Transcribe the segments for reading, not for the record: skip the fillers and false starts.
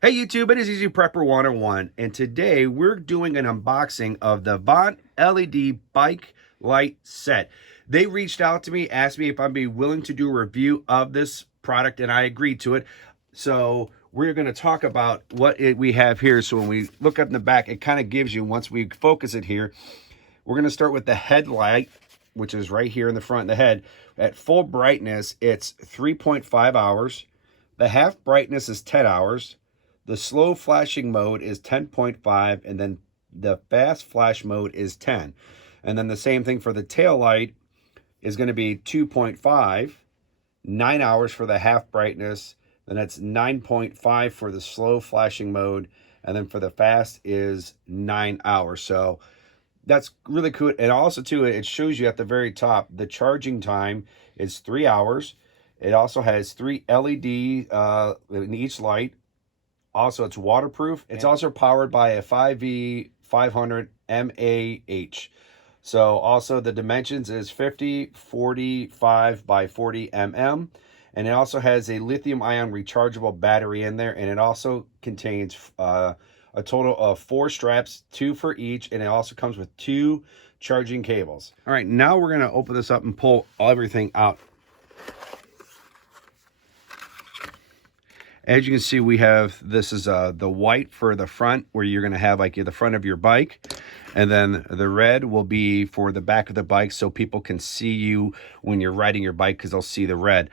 Hey YouTube, it is Easy Prepper 101, and today we're doing an unboxing of the Vont LED bike light set. They reached out to me, asked me if I'd be willing to do a review of this product, and I agreed to it. So we're going to talk about what we have here. So when we look up in the back, it kind of gives you, once we focus it here, we're going to start with the headlight, which is right here in the front of the head. At full brightness, it's 3.5 hours. The half brightness is 10 hours. The slow flashing mode is 10.5, and then the fast flash mode is 10. And then the same thing for the tail light is going to be 2.5, 9 hours for the half brightness, then it's 9.5 for the slow flashing mode, and then for the fast is 9 hours. So that's really cool. And also too, it shows you at the very top, the charging time is 3 hours. It also has 3 LED in each light. Also, it's waterproof. It's also powered by a 5V 500 mAh. So also the dimensions is 50, 45 by 40 mm. And it also has a lithium ion rechargeable battery in there. And it also contains a total of 4 straps, 2 for each. And it also comes with 2 charging cables. All right, now we're going to open this up and pull everything out. As you can see, we have, this is the white for the front, where you're going to have like the front of your bike. And then the red will be for the back of the bike, so people can see you when you're riding your bike, because they'll see the red.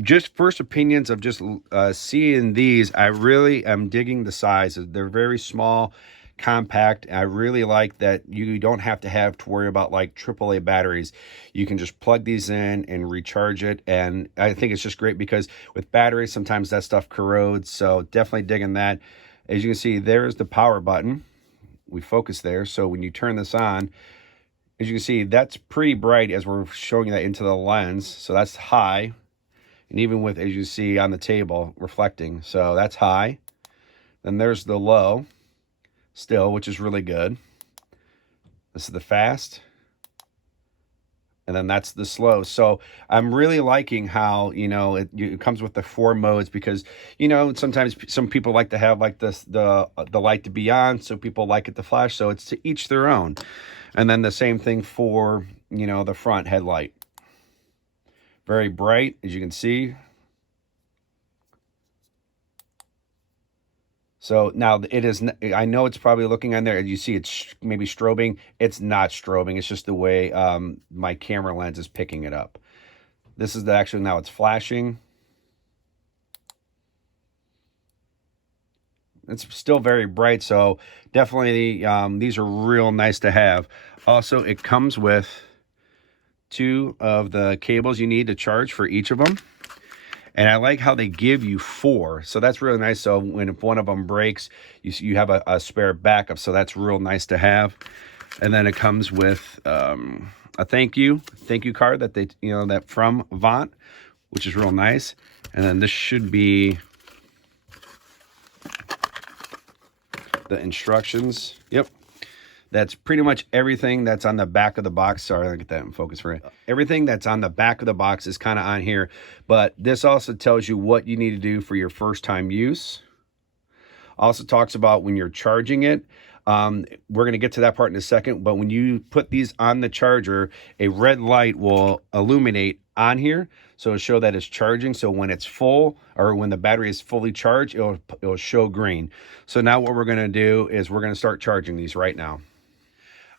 Just first opinions of just seeing these, I really am digging the size. They're very small, compact. I really like that you don't have to worry about like AAA batteries. You can just plug these in and recharge it, and I think it's just great because with batteries sometimes that stuff corrodes. So definitely digging that. As you can see, there's the power button. We focus there, so when you turn this on, as you can see, that's pretty bright as we're showing that into the lens. So that's high, and even with, as you see on the table, reflecting, so that's high. Then there's the low still, which is really good. This is the fast, and then that's the slow. So I'm really liking how, you know, it comes with the 4 modes, because, you know, sometimes some people like to have like this, the light to be on, so people like it to flash, so it's to each their own. And then the same thing for, you know, the front headlight. Very bright, as you can see. So now it is, I know it's probably looking on there, you see it's maybe strobing. It's not strobing, it's just the way my camera lens is picking it up. This is actually, now it's flashing. It's still very bright, so definitely these are real nice to have. Also, it comes with 2 of the cables you need to charge for each of them. And I like how they give you 4. So that's really nice. So if one of them breaks, you have a spare backup. So that's real nice to have. And then it comes with a thank you card that they, you know, that from Vont, which is real nice. And then this should be the instructions. Yep. That's pretty much everything that's on the back of the box. Sorry, I'll get that in focus for you. Everything that's on the back of the box is kind of on here, but this also tells you what you need to do for your first time use. Also talks about when you're charging it. We're going to get to that part in a second, but when you put these on the charger, a red light will illuminate on here, so it'll show that it's charging. So when it's full, or when the battery is fully charged, it'll show green. So now what we're going to do is we're going to start charging these right now.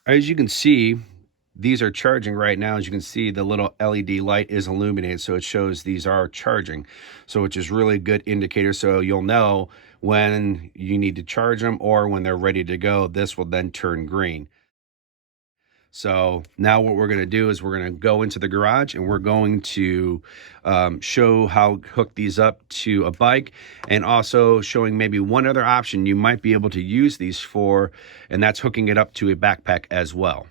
As you can see, these are charging right now. As you can see, the little LED light is illuminated, so it shows these are charging. So which is really good indicator, so you'll know when you need to charge them or when they're ready to go. This will then turn green. So now what we're going to do is we're going to go into the garage, and we're going to show how to hook these up to a bike, and also showing maybe one other option you might be able to use these for, and that's hooking it up to a backpack as well.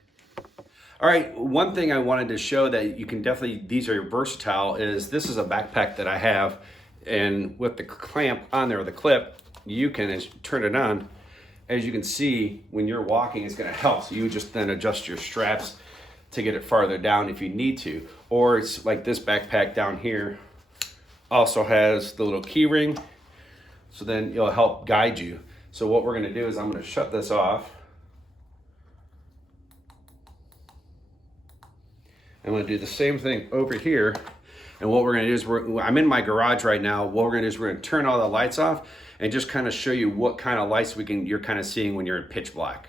All right, one thing I wanted to show that you can definitely, these are versatile, is this is a backpack that I have, and with the clamp on there, the clip, you can turn it on. As you can see, when you're walking, it's going to help. So you just then adjust your straps to get it farther down if you need to. Or it's like this backpack down here also has the little key ring So then it'll help guide you. So what we're gonna do is I'm gonna shut this off. I'm gonna do the same thing over here. And what we're gonna do is I'm in my garage right now. What we're gonna do is we're gonna turn all the lights off and just kind of show you what kind of lights you're kind of seeing when you're in pitch black.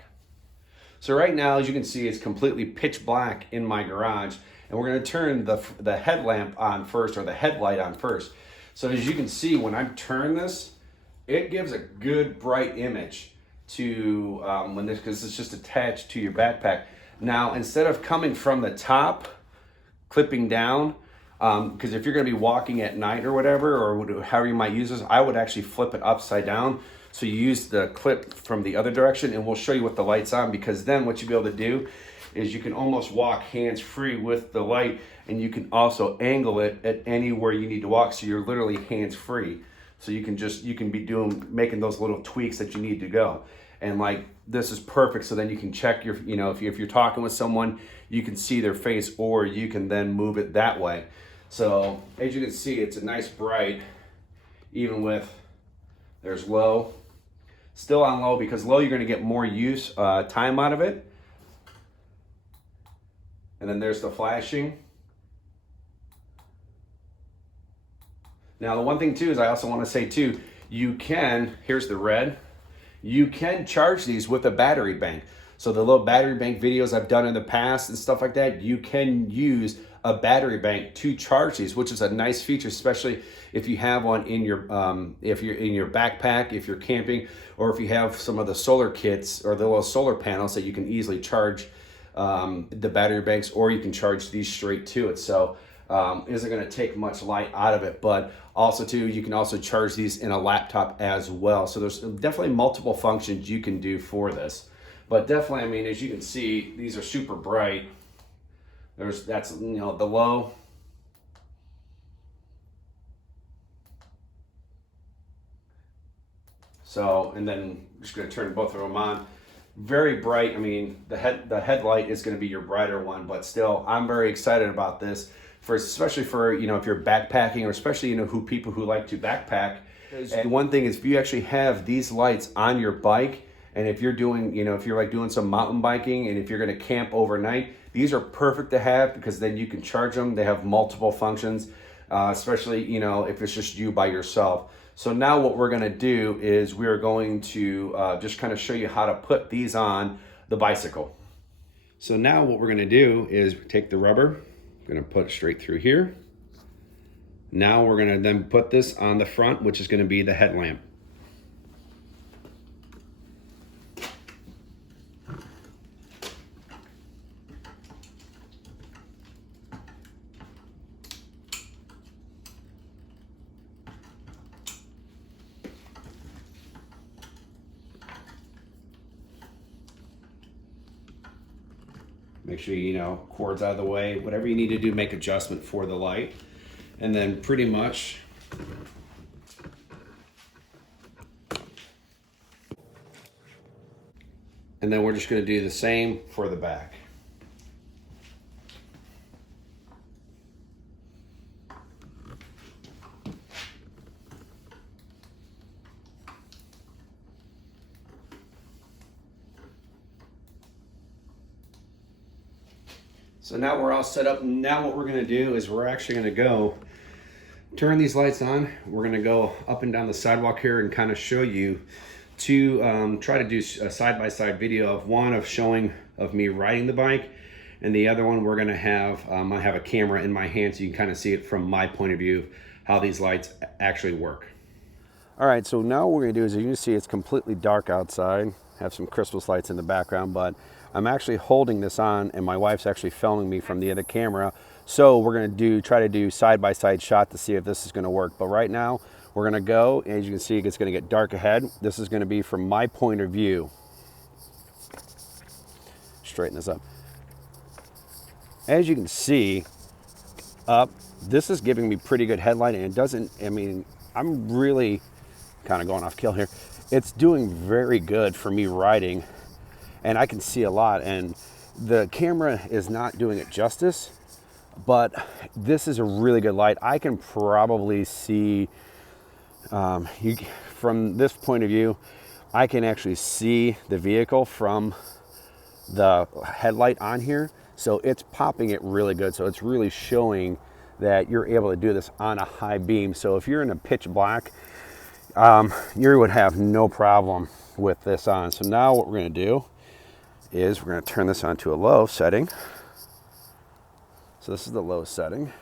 So right now, as you can see, it's completely pitch black in my garage. And we're gonna turn the headlamp on first, or the headlight on first. So as you can see, when I turn this, it gives a good bright image to because it's just attached to your backpack. Now, instead of coming from the top, clipping down, because if you're going to be walking at night or whatever, or however you might use this, I would actually flip it upside down. So you use the clip from the other direction, and we'll show you with the light's on, because then what you'll be able to do is you can almost walk hands-free with the light, and you can also angle it at anywhere you need to walk, so you're literally hands-free. So you can be making those little tweaks that you need to go. And like, this is perfect, so then you can check your, if you're talking with someone, you can see their face, or you can then move it that way. So as you can see, it's a nice bright, even with, there's low, still on low, because low you're gonna get more time out of it. And then there's the flashing. Now the one thing too is I also wanna say too, here's the red, you can charge these with a battery bank. So the little battery bank videos I've done in the past and stuff like that, you can use a battery bank to charge these, which is a nice feature, especially if you have one in your if you're in your backpack, if you're camping, or if you have some of the solar kits or the little solar panels that you can easily charge the battery banks, or you can charge these straight to it. So isn't going to take much light out of it, but also too, you can also charge these in a laptop as well. So there's definitely multiple functions you can do for this. But definitely, I mean, as you can see, these are super bright. That's the low. So, and then I'm just gonna turn both of them on. Very bright. I mean, the headlight is gonna be your brighter one, but still, I'm very excited about this, especially for, if you're backpacking, or especially, people who like to backpack. And one thing is, if you actually have these lights on your bike, and if you're doing, if you're like doing some mountain biking, and if you're gonna camp overnight, these are perfect to have, because then you can charge them. They have multiple functions, especially, if it's just you by yourself. So now what we're gonna do is we're going to just kind of show you how to put these on the bicycle. So now what we're gonna do is take the rubber, I'm gonna put it straight through here. Now we're gonna then put this on the front, which is gonna be the headlamp. Make sure, cords out of the way, whatever you need to do, make adjustment for the light. And then pretty much, and then we're just gonna do the same for the back. So now we're all set up. Now what we're gonna do is we're actually gonna go turn these lights on. We're gonna go up and down the sidewalk here and kind of show you to try to do a side-by-side video of showing me riding the bike, and the other one we're gonna have, I have a camera in my hand so you can kind of see it from my point of view, how these lights actually work. All right, so now what we're gonna do is, as you can see, it's completely dark outside. Have some Christmas lights in the background, but I'm actually holding this on, and my wife's actually filming me from the other camera. So we're gonna try to do side-by-side shot to see if this is gonna work. But right now, we're gonna go, and as you can see, it's gonna get dark ahead. This is gonna be from my point of view. Straighten this up. As you can see, this is giving me pretty good headlight, and it doesn't, I'm really kind of going off kill here. It's doing very good for me riding, and I can see a lot, and the camera is not doing it justice, but this is a really good light. I can probably see From this point of view, I can actually see the vehicle from the headlight on here, so it's popping it really good. So it's really showing that you're able to do this on a high beam. So if you're in a pitch black, you would have no problem with this on. So now what we're going to do is we're going to turn this on to a low setting. So this is the low setting.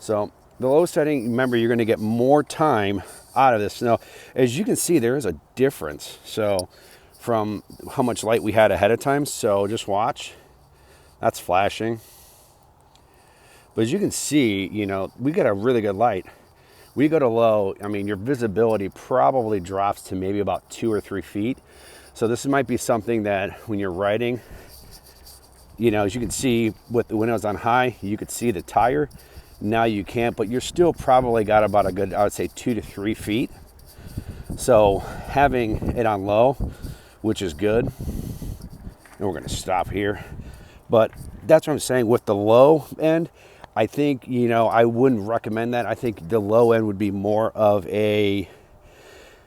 So the low setting, remember, you're going to get more time out of this. Now, as you can see, there is a difference. So from how much light we had ahead of time. So just watch. That's flashing. But as you can see, you know, we got a really good light. We go to low, I mean, your visibility probably drops to maybe about 2 or 3 feet. So this might be something that when you're riding, you know, as you can see with the windows on high, you could see the tire. Now you can't, but you're still probably got about a good, I would say 2 to 3 feet. So having it on low, which is good. And we're gonna stop here. But that's what I'm saying with the low end. I think, you know, I wouldn't recommend that. I think the low end would be more of a,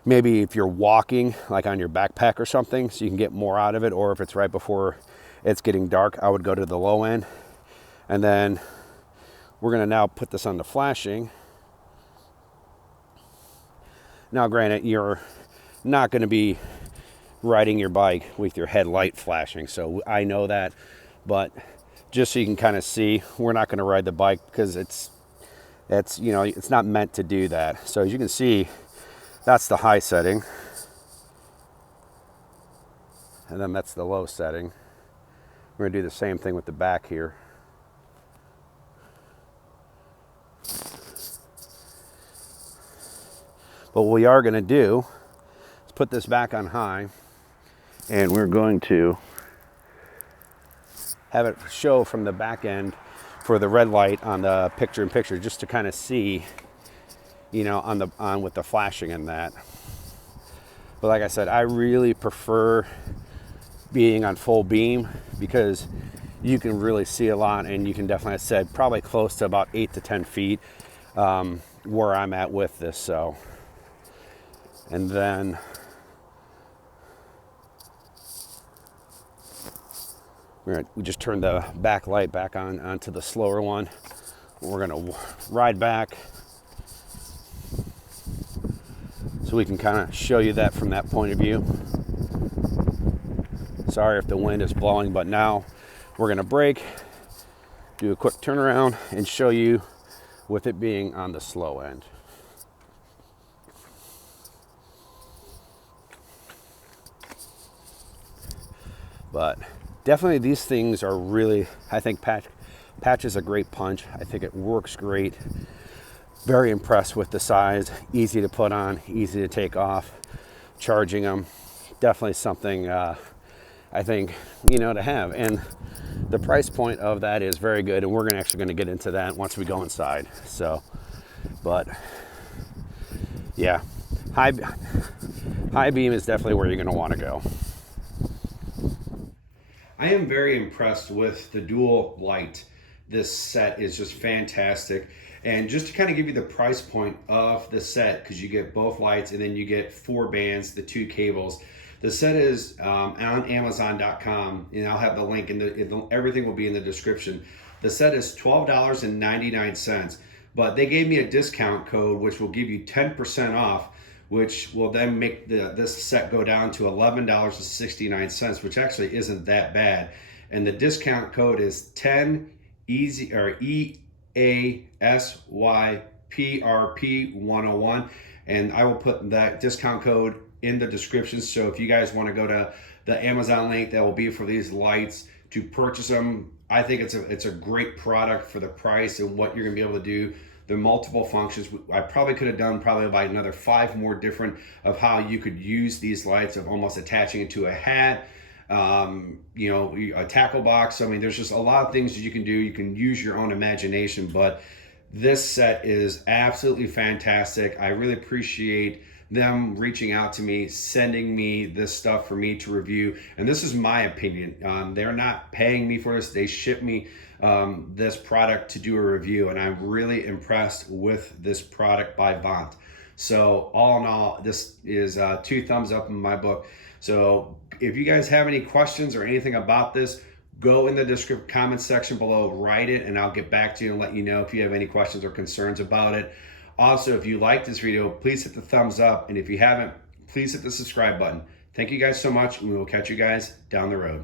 maybe if you're walking like on your backpack or something, so you can get more out of it, or if it's right before it's getting dark, I would go to the low end. And then we're gonna now put this on the flashing. Now granted, you're not gonna be riding your bike with your headlight flashing, so I know that, but just so you can kind of see, we're not going to ride the bike because it's you know, it's not meant to do that. So as you can see, that's the high setting, and then that's the low setting. We're going to do the same thing with the back here. But what we are going to do is put this back on high, and we're going to have it show from the back end for the red light on the picture-in-picture, just to kind of see, you know, on with the flashing and that. But like I said, I really prefer being on full beam because you can really see a lot, and you can definitely, I said, probably close to about 8 to 10 feet where I'm at with this. So, and then we just turned the back light back onto the slower one. We're gonna ride back so we can kind of show you that from that point of view. Sorry if the wind is blowing, but now we're gonna brake, do a quick turnaround, and show you with it being on the slow end. But definitely these things are really, I think patch is a great punch. I think it works great. Very impressed with the size, easy to put on, easy to take off. Charging them, definitely something I think, you know, to have. And the price point of that is very good, and we're actually going to get into that once we go inside. So, but yeah, high beam is definitely where you're going to want to go. I am very impressed with the dual light. This set is just fantastic. And just to kind of give you the price point of the set, because you get both lights and then you get 4 bands, the 2 cables. The set is on Amazon.com, and I'll have the link, and everything will be in the description. The set is $12.99, but they gave me a discount code which will give you 10% off, which will then make this set go down to $11.69, which actually isn't that bad. And the discount code is 10 easy or EASYPRP101, and I will put that discount code in the description. So if you guys want to go to the Amazon link that will be for these lights to purchase them, I think it's a great product for the price and what you're gonna be able to do. The multiple functions. I probably could have done probably about another 5 more different of how you could use these lights, of almost attaching it to a hat, you know, a tackle box. I mean, there's just a lot of things that you can do. You can use your own imagination, but this set is absolutely fantastic. I really appreciate them reaching out to me, sending me this stuff for me to review. And this is my opinion. They're not paying me for this. They ship me this product to do a review, and I'm really impressed with this product by Vont. So all in all, this is 2 thumbs up in my book. So if you guys have any questions or anything about this, go in the description comment section below, write it, and I'll get back to you and let you know if you have any questions or concerns about it. Also, if you like this video, please hit the thumbs up, and if you haven't, please hit the subscribe button. Thank you guys so much, and we will catch you guys down the road.